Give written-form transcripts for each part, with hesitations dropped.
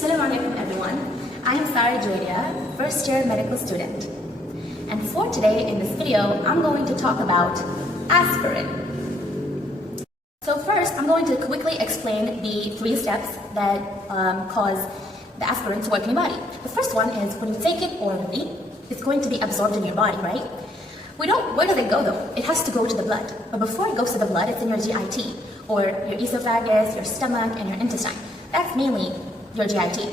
Assalamu alaikum everyone. I am Sara, draidia, first year medical student. And for today in this video, I'm going to talk about aspirin. So first, I'm going to quickly explain the 3 steps that cause the aspirin to work in your body. The first one is when you take it orally, it's going to be absorbed in your body, right? Where does it go though? It has to go to the blood. But before it goes to the blood, it's in your GIT, or your esophagus, your stomach, and your intestine. That's mainly your GIT.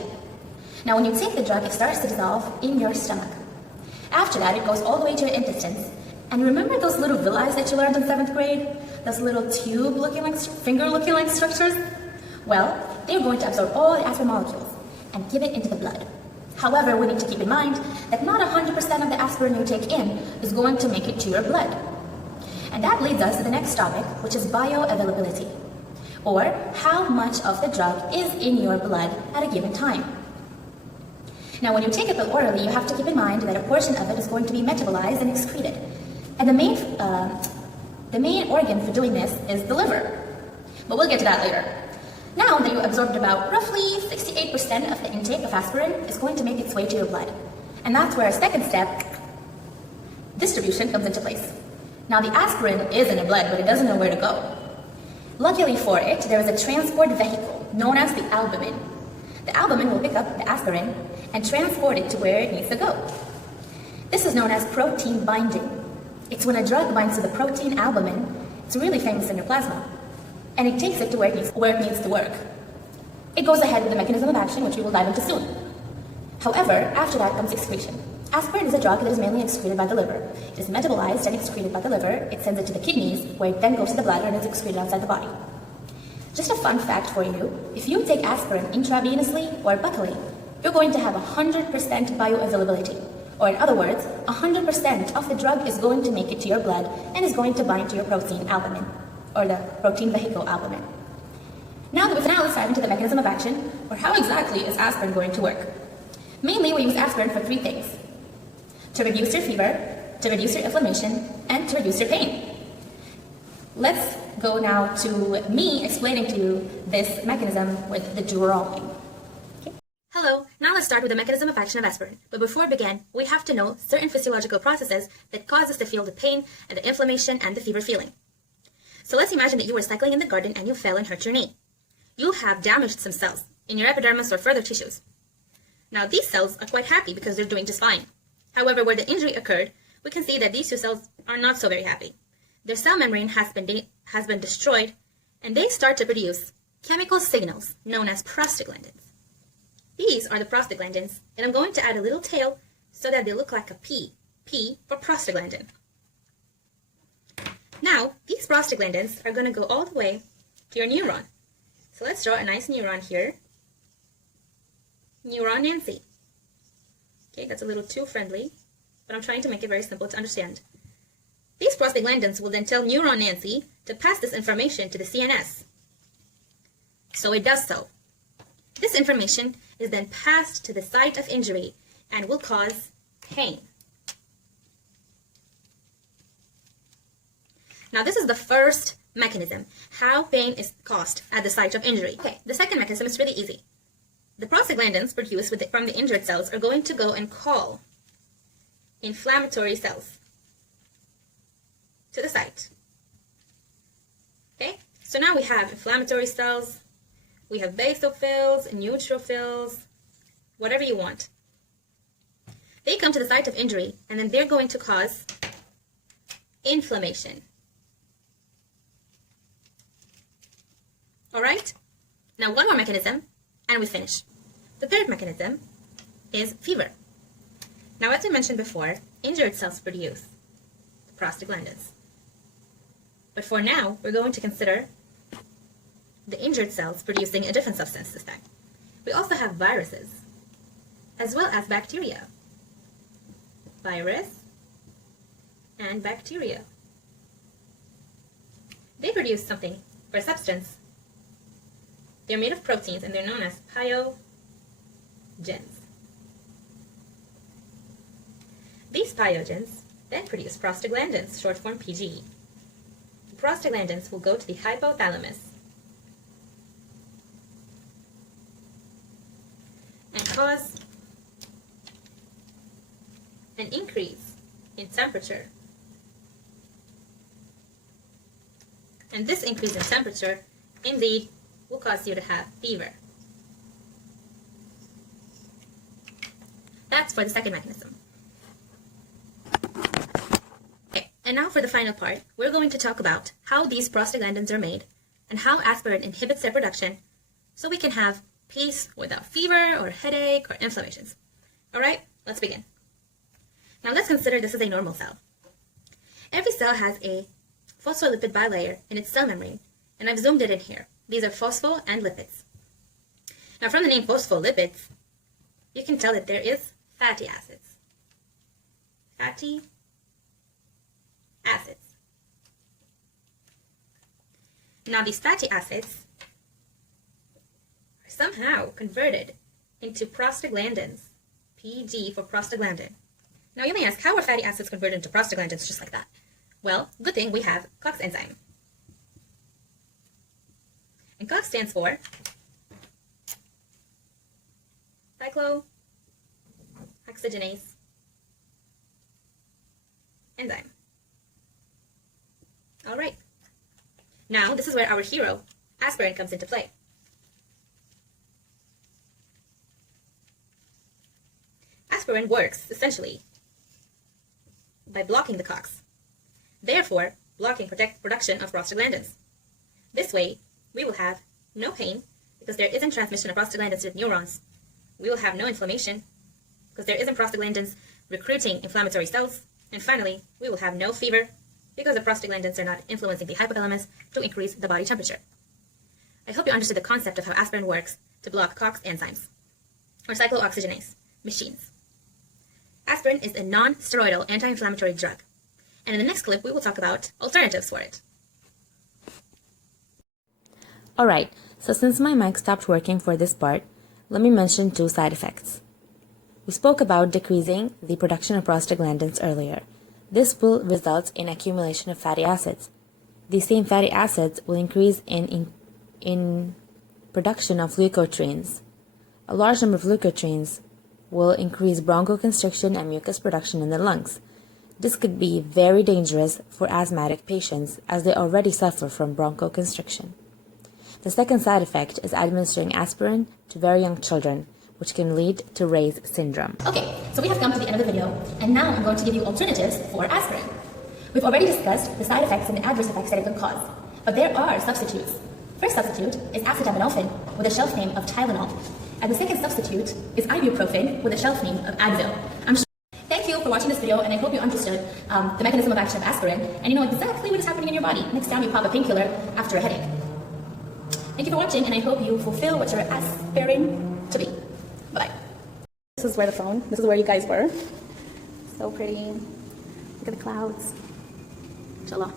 Now when you take the drug, it starts to dissolve in your stomach. After that, it goes all the way to your intestines. And remember those little villi that you learned in 7th grade? Those little tube-looking like, finger-looking like structures? Well, they're going to absorb all the aspirin molecules and give it into the blood. However, we need to keep in mind that not 100% of the aspirin you take in is going to make it to your blood. And that leads us to the next topic, which is bioavailability, or how much of the drug is in your blood at a given time. Now, when you take it orally, you have to keep in mind that a portion of it is going to be metabolized and excreted. And the main organ for doing this is the liver. But we'll get to that later. Now that you absorbed about roughly 68% of the intake of aspirin is going to make its way to your blood. And that's where our second step, distribution, comes into place. Now the aspirin is in your blood, but it doesn't know where to go. Luckily for it, there is a transport vehicle known as the albumin. The albumin will pick up the aspirin and transport it to where it needs to go. This is known as protein binding. It's when a drug binds to the protein albumin. It's really famous in your plasma. And it takes it to where it needs to work. It goes ahead with the mechanism of action, which we will dive into soon. However, after that comes excretion. Aspirin is a drug that is mainly excreted by the liver. It is metabolized and excreted by the liver. It sends it to the kidneys, where it then goes to the bladder and is excreted outside the body. Just a fun fact for you, if you take aspirin intravenously or buccally, you're going to have 100% bioavailability. Or in other words, 100% of the drug is going to make it to your blood and is going to bind to your protein albumin, or the protein vehicle albumin. Now let's dive into the mechanism of action, or how exactly is aspirin going to work. Mainly, we use aspirin for 3 things: to reduce your fever, to reduce your inflammation, and to reduce your pain. Let's go now to me explaining to you this mechanism with the drawing. Okay. Hello, now let's start with the mechanism of action of aspirin. But before we begin, we have to know certain physiological processes that cause us to feel the pain and the inflammation and the fever feeling. So let's imagine that you were cycling in the garden and you fell and hurt your knee. You have damaged some cells in your epidermis or further tissues. Now these cells are quite happy because they're doing just fine. However, where the injury occurred, we can see that these 2 cells are not so very happy. Their cell membrane has been destroyed, and they start to produce chemical signals known as prostaglandins. These are the prostaglandins, and I'm going to add a little tail so that they look like a P. P for prostaglandin. Now, these prostaglandins are going to go all the way to your neuron. So let's draw a nice neuron here. Neuron Nancy. Okay, that's a little too friendly, but I'm trying to make it very simple to understand. These prostaglandins will then tell neuron Nancy to pass this information to the CNS. So it does so. This information is then passed to the site of injury and will cause pain. Now this is the first mechanism, how pain is caused at the site of injury. Okay, the second mechanism is really easy. The prostaglandins produced from the injured cells are going to go and call inflammatory cells to the site. Okay, so now we have inflammatory cells, we have basophils, neutrophils, whatever you want. They come to the site of injury and then they're going to cause inflammation. Alright, now one more mechanism and we finish. The third mechanism is fever. Now as I mentioned before, injured cells produce prostaglandins. But for now, we're going to consider the injured cells producing a different substance this time. We also have viruses, as well as bacteria. Virus and bacteria. They produce something, or a substance. They're made of proteins and they're known as pyogens. These pyogens then produce prostaglandins, short form PG. The prostaglandins will go to the hypothalamus. cause an increase in temperature. And this increase in temperature indeed will cause you to have fever. That's for the second mechanism. Okay, and now for the final part, we're going to talk about how these prostaglandins are made and how aspirin inhibits their production so we can have peace without fever or headache or inflammations. Alright, let's begin. Now let's consider this is a normal cell. Every cell has a phospholipid bilayer in its cell membrane, and I've zoomed it in here. These are phospho and lipids. Now from the name phospholipids, you can tell that there is fatty acids. Fatty acids. Now these fatty acids are somehow converted into prostaglandins. PG for prostaglandin. Now you may ask, how are fatty acids converted into prostaglandins just like that? Well, good thing we have COX enzyme. And COX stands for cyclooxygenase enzyme. Alright. Now, this is where our hero, aspirin, comes into play. Aspirin works, essentially, by blocking the COX, therefore blocking production of prostaglandins. This way, we will have no pain because there isn't transmission of prostaglandins to neurons. We will have no inflammation because there isn't prostaglandins recruiting inflammatory cells. And finally, we will have no fever because the prostaglandins are not influencing the hypothalamus to increase the body temperature. I hope you understood the concept of how aspirin works to block COX enzymes, or cyclooxygenase machines. Aspirin is a non-steroidal anti-inflammatory drug, and in the next clip we will talk about alternatives for it. Alright, so since my mic stopped working for this part, let me mention 2 side effects. We spoke about decreasing the production of prostaglandins earlier. This will result in accumulation of fatty acids. These same fatty acids will increase in production of leukotrienes. A large number of leukotrienes will increase bronchoconstriction and mucus production in the lungs. This could be very dangerous for asthmatic patients as they already suffer from bronchoconstriction. The second side effect is administering aspirin to very young children, which can lead to Ray's syndrome. Okay, so we have come to the end of the video, and now I'm going to give you alternatives for aspirin. We've already discussed the side effects and the adverse effects that it can cause, but there are substitutes. First substitute is acetaminophen with a shelf name of Tylenol, and the second substitute is ibuprofen with a shelf name of Advil. Thank you for watching this video, and I hope you understood the mechanism of action of aspirin, and you know exactly what is happening in your body next time you pop a painkiller after a headache. Thank you for watching, and I hope you fulfill what you're aspiring to be. Bye. This is where you guys were. So pretty. Look at the clouds. Inshallah.